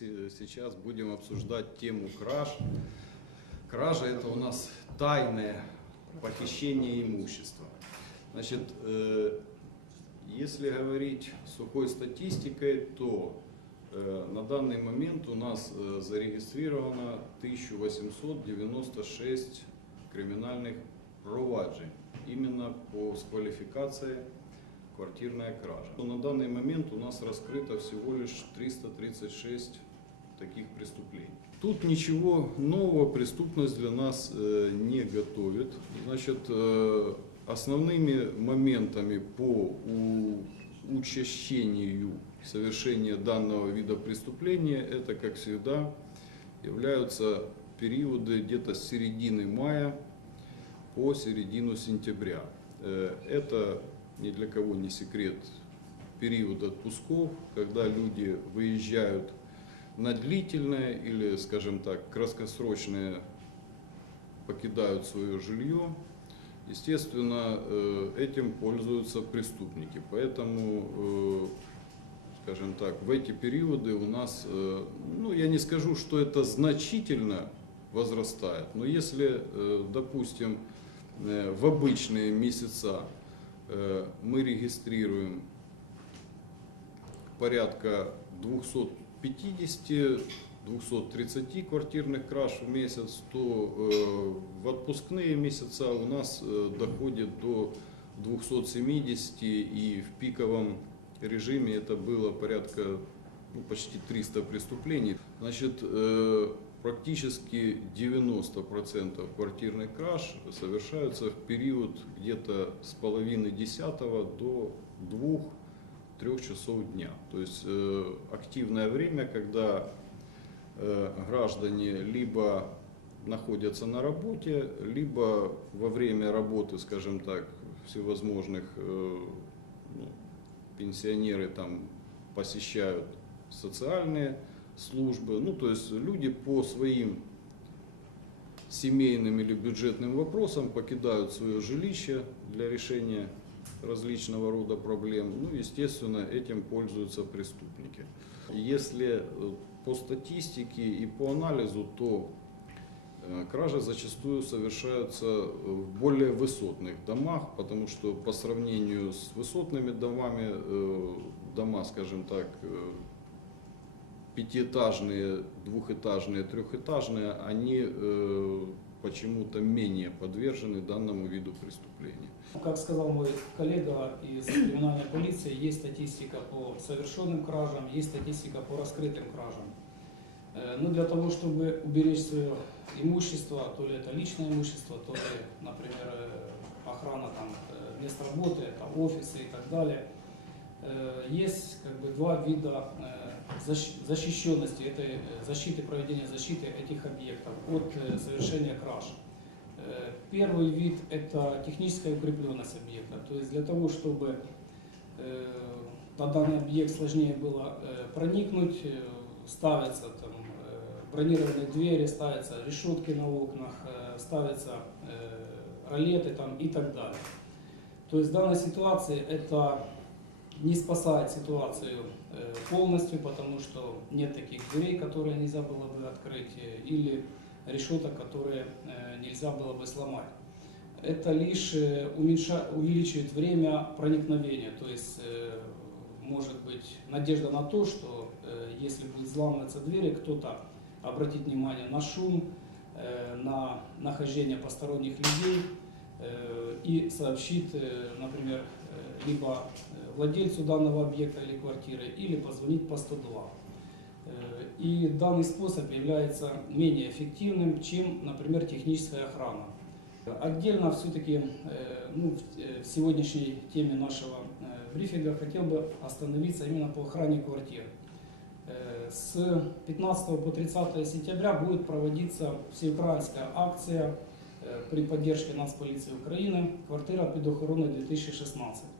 се- сейчас будем обсуждать тему краж. Кража это у нас тайное похищение имущества. Значит, э, если говорить сухой статистикой, то э, на данный момент у нас э, зарегистрировано 1896 криминальных проваджень именно по с квалификацией квартирная кража. Но на данный момент у нас раскрыто всего лишь 336 таких преступлений. Тут ничего нового преступность для нас э, не готовит. Значит, э, основными моментами по учащению совершения данного вида преступления это, как всегда, являются периоды где-то с середины мая по середину сентября. Э, Это ни для кого не секрет период отпусков, когда люди выезжают на длительное или, скажем так, краткосрочное покидают свое жилье. Естественно, э, этим пользуются преступники. Поэтому, э, скажем так, в эти периоды у нас, э, ну я не скажу, что это значительно возрастает, но если, допустим, в обычные месяца мы регистрируем порядка 250-230 квартирных краж в месяц, то э, в отпускные месяца у нас э, доходит до 270 и в пиковом режиме это было порядка ну, почти 300 преступлений. Значит, э, практически 90% квартирных краж совершаются в период где-то с половины десятого до двух трех часов дня. То есть э, активное время, когда э, граждане либо находятся на работе, либо во время работы, скажем так, всевозможных э, ну, пенсионеры там посещают социальные службы. Ну, то есть люди по своим семейным или бюджетным вопросам покидают свое жилище для решения различного рода проблем. Ну, естественно, этим пользуются преступники. Если э, по статистике и по анализу, то э, кражи зачастую совершаются в более высотных домах, потому что по сравнению с высотными домами, э, дома, скажем так, э, пятиэтажные, двухэтажные, трехэтажные, они э, почему-то менее подвержены данному виду преступления. Как сказал мой коллега из криминальной полиции, есть статистика по совершенным кражам, есть статистика по раскрытым кражам. Э, Ну, для того, чтобы уберечь свое имущество, то ли это личное имущество, то ли, например, э, охрана там, э, мест работы, там, офисы и так далее, есть как бы два вида э, защ- защищенности, этой э, защиты, проведения защиты этих объектов от э, совершения краж. Э, Первый вид – это техническая укрепленность объекта. То есть для того, чтобы э, на данный объект сложнее было э, проникнуть, э, ставятся там э, бронированные двери, ставятся решетки на окнах, э, ставятся э, ролеты там и так далее. То есть в данной ситуации это не спасает ситуацию э, полностью, потому что нет таких дверей, которые нельзя было бы открыть, э, или решеток, которые э, нельзя было бы сломать. Это лишь уменьша- увеличивает время проникновения, то есть может быть надежда на то, что если будут взламываться двери, кто-то обратит внимание на шум, на нахождение посторонних людей и сообщит, э, например, э, либо э, владельцу данного объекта или квартиры, или позвонить по 102. Э, И данный способ является менее эффективным, чем, например, техническая охрана. Отдельно все-таки ну, в э, сегодняшней теме нашего э, брифинга хотел бы остановиться именно по охране квартир. Э, С 15 по 30 сентября будет проводиться всеукраинская акция э, при поддержке Нацполиции Украины «Квартира під охороною 2016».